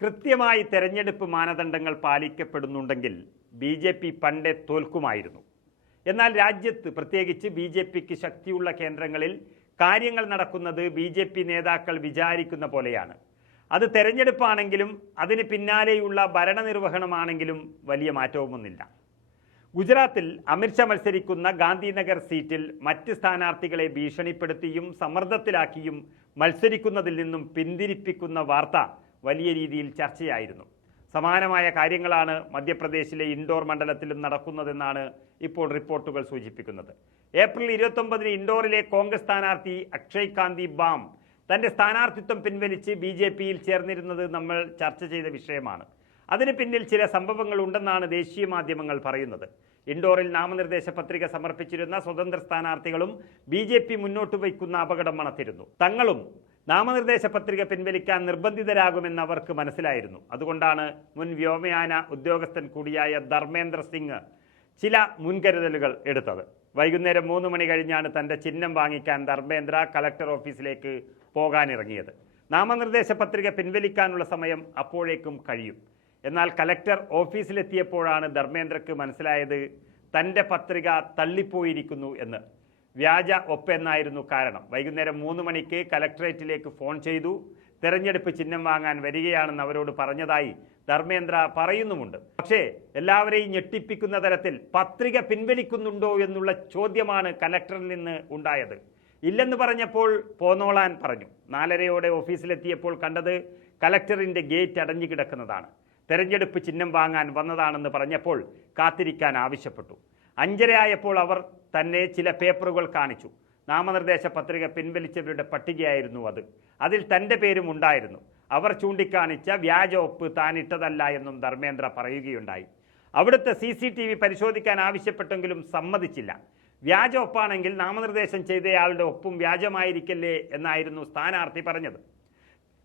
കൃത്യമായി തെരഞ്ഞെടുപ്പ് മാനദണ്ഡങ്ങൾ പാലിക്കപ്പെടുന്നുണ്ടെങ്കിൽ ബി ജെ പി പണ്ടേ തോൽക്കുമായിരുന്നു. എന്നാൽ രാജ്യത്ത് പ്രത്യേകിച്ച് ബി ജെ പിക്ക് ശക്തിയുള്ള കേന്ദ്രങ്ങളിൽ കാര്യങ്ങൾ നടക്കുന്നത് ബി ജെ പി നേതാക്കൾ വിചാരിക്കുന്ന പോലെയാണ്. അത് തെരഞ്ഞെടുപ്പാണെങ്കിലും അതിന് പിന്നാലെയുള്ള ഭരണനിർവഹണമാണെങ്കിലും വലിയ മാറ്റവുമൊന്നുമില്ല. ഗുജറാത്തിൽ അമിത്ഷാ മത്സരിക്കുന്ന ഗാന്ധിനഗർ സീറ്റിൽ മറ്റ് സ്ഥാനാർത്ഥികളെ ഭീഷണിപ്പെടുത്തിയും സമ്മർദ്ദത്തിലാക്കിയും മത്സരിക്കുന്നതിൽ നിന്നും പിന്തിരിപ്പിക്കുന്ന വാർത്ത വലിയ രീതിയിൽ ചർച്ചയായിരുന്നു. സമാനമായ കാര്യങ്ങളാണ് മധ്യപ്രദേശിലെ ഇൻഡോർ മണ്ഡലത്തിലും നടക്കുന്നതെന്നാണ് ഇപ്പോൾ റിപ്പോർട്ടുകൾ സൂചിപ്പിക്കുന്നത്. ഏപ്രിൽ ഇരുപത്തൊമ്പതിന് ഇൻഡോറിലെ കോൺഗ്രസ് സ്ഥാനാർത്ഥി അക്ഷയ് കാന്തി ബാം തന്റെ സ്ഥാനാർത്ഥിത്വം പിൻവലിച്ച് ബി ജെ പിയിൽ ചേർന്നിരുന്നത് നമ്മൾ ചർച്ച ചെയ്ത വിഷയമാണ്. അതിന് പിന്നിൽ ചില സംഭവങ്ങൾ ഉണ്ടെന്നാണ് ദേശീയ മാധ്യമങ്ങൾ പറയുന്നത്. ഇൻഡോറിൽ നാമനിർദ്ദേശ പത്രിക സമർപ്പിച്ചിരുന്ന സ്വതന്ത്ര സ്ഥാനാർത്ഥികളും ബി മുന്നോട്ട് വയ്ക്കുന്ന അപകടം മണത്തിരുന്നു. തങ്ങളും നാമനിർദ്ദേശ പത്രിക പിൻവലിക്കാൻ നിർബന്ധിതരാകുമെന്ന് അവർക്ക് മനസ്സിലായിരുന്നു. അതുകൊണ്ടാണ് മുൻ വ്യോമയാന ഉദ്യോഗസ്ഥൻ കൂടിയായ ധർമ്മേന്ദ്ര സിംഗ് ചില മുൻകരുതലുകൾ എടുത്തത്. വൈകുന്നേരം മൂന്ന് മണി കഴിഞ്ഞാണ് തന്റെ ചിഹ്നം വാങ്ങിക്കാൻ ധർമ്മേന്ദ്ര കളക്ടർ ഓഫീസിലേക്ക് പോകാനിറങ്ങിയത്. നാമനിർദ്ദേശ പത്രിക പിൻവലിക്കാനുള്ള സമയം അപ്പോഴേക്കും കഴിയും. എന്നാൽ കലക്ടർ ഓഫീസിലെത്തിയപ്പോഴാണ് ധർമ്മേന്ദ്രക്ക് മനസ്സിലായത് തന്റെ പത്രിക തള്ളിപ്പോയിരിക്കുന്നു എന്ന്. വ്യാജ ഒപ്പെന്നായിരുന്നു കാരണം. വൈകുന്നേരം മൂന്ന് മണിക്ക് കലക്ടറേറ്റിലേക്ക് ഫോൺ ചെയ്തു. തെരഞ്ഞെടുപ്പ് ചിഹ്നം വാങ്ങാൻ വരികയാണെന്ന് അവരോട് പറഞ്ഞതായി ധർമ്മേന്ദ്ര പറയുന്നുമുണ്ട്. പക്ഷേ എല്ലാവരെയും ഞെട്ടിപ്പിക്കുന്ന തരത്തിൽ പത്രിക പിൻവലിക്കുന്നുണ്ടോ എന്നുള്ള ചോദ്യമാണ് കലക്ടറിൽ നിന്ന് ഉണ്ടായത്. ഇല്ലെന്ന് പറഞ്ഞപ്പോൾ പോന്നോളാൻ പറഞ്ഞു. നാലരയോടെ ഓഫീസിലെത്തിയപ്പോൾ കണ്ടത് കലക്ടറിന്റെ ഗേറ്റ് അടഞ്ഞു കിടക്കുന്നതാണ് തെരഞ്ഞെടുപ്പ് ചിഹ്നം വാങ്ങാൻ വന്നതാണെന്ന് പറഞ്ഞപ്പോൾ കാത്തിരിക്കാൻ ആവശ്യപ്പെട്ടു. അഞ്ചരയായപ്പോൾ അവർ തന്നെ ചില പേപ്പറുകൾ കാണിച്ചു. നാമനിർദ്ദേശ പത്രിക പിൻവലിച്ചവരുടെ പട്ടികയായിരുന്നു അത്. അതിൽ തന്റെ പേരും ഉണ്ടായിരുന്നു. അവർ ചൂണ്ടിക്കാണിച്ച വ്യാജ ഒപ്പ് താൻ ഇട്ടതല്ല എന്നും ധർമ്മേന്ദ്ര പറയുകയുണ്ടായി. അവിടുത്തെ സി സി ടി വി പരിശോധിക്കാൻ ആവശ്യപ്പെട്ടെങ്കിലും സമ്മതിച്ചില്ല. വ്യാജ ഒപ്പാണെങ്കിൽ നാമനിർദ്ദേശം ചെയ്തയാളുടെ ഒപ്പും വ്യാജമായിരിക്കല്ലേ എന്നായിരുന്നു സ്ഥാനാർത്ഥി പറഞ്ഞത്.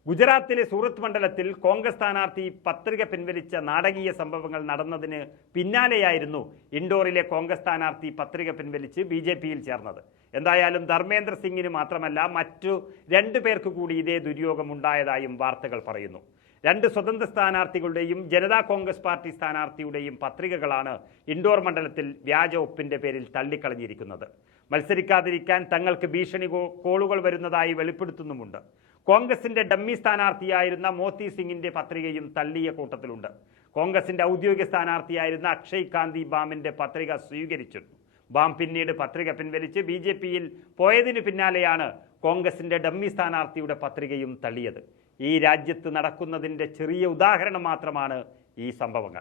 ഗുജറാത്തിലെ സൂറത്ത് മണ്ഡലത്തിൽ കോൺഗ്രസ് സ്ഥാനാർത്ഥി പത്രിക പിൻവലിച്ച നാടകീയ സംഭവങ്ങൾ നടന്നതിന് പിന്നാലെയായിരുന്നു ഇൻഡോറിലെ കോൺഗ്രസ് സ്ഥാനാർത്ഥി പത്രിക പിൻവലിച്ച് ബി ജെ പിയിൽ ചേർന്നത്. എന്തായാലും ധർമ്മേന്ദ്ര സിംഗിന് മാത്രമല്ല മറ്റു രണ്ടു പേർക്ക് കൂടി ഇതേ ദുര്യോഗം ഉണ്ടായതായും വാർത്തകൾ പറയുന്നു. രണ്ട് സ്വതന്ത്ര സ്ഥാനാർത്ഥികളുടെയും ജനതാ കോൺഗ്രസ് പാർട്ടി സ്ഥാനാർത്ഥിയുടെയും പത്രികകളാണ് ഇൻഡോർ മണ്ഡലത്തിൽ വ്യാജ ഒപ്പിന്റെ പേരിൽ തള്ളിക്കളഞ്ഞിരിക്കുന്നത്. മത്സരിക്കാതിരിക്കാൻ തങ്ങൾക്ക് ഭീഷണി കോളുകൾ വരുന്നതായി വെളിപ്പെടുത്തുന്നുമുണ്ട്. കോൺഗ്രസിന്റെ ഡമ്മി സ്ഥാനാർത്ഥിയായിരുന്ന മോത്തി സിംഗിന്റെ പത്രികയും തള്ളിയ കൂട്ടത്തിലുണ്ട്. കോൺഗ്രസിന്റെ ഔദ്യോഗിക സ്ഥാനാർത്ഥിയായിരുന്ന അക്ഷയ് കാന്തി ബാമിന്റെ പത്രിക സ്വീകരിച്ചിരുന്നു. ബാം പിന്നീട് പത്രിക പിൻവലിച്ച് ബി ജെ പിയിൽ പോയതിനു പിന്നാലെയാണ് കോൺഗ്രസിന്റെ ഡമ്മി സ്ഥാനാർത്ഥിയുടെ പത്രികയും തള്ളിയത്. ഈ രാജ്യത്ത് നടക്കുന്നതിന്റെ ചെറിയ ഉദാഹരണം മാത്രമാണ് ഈ സംഭവങ്ങൾ.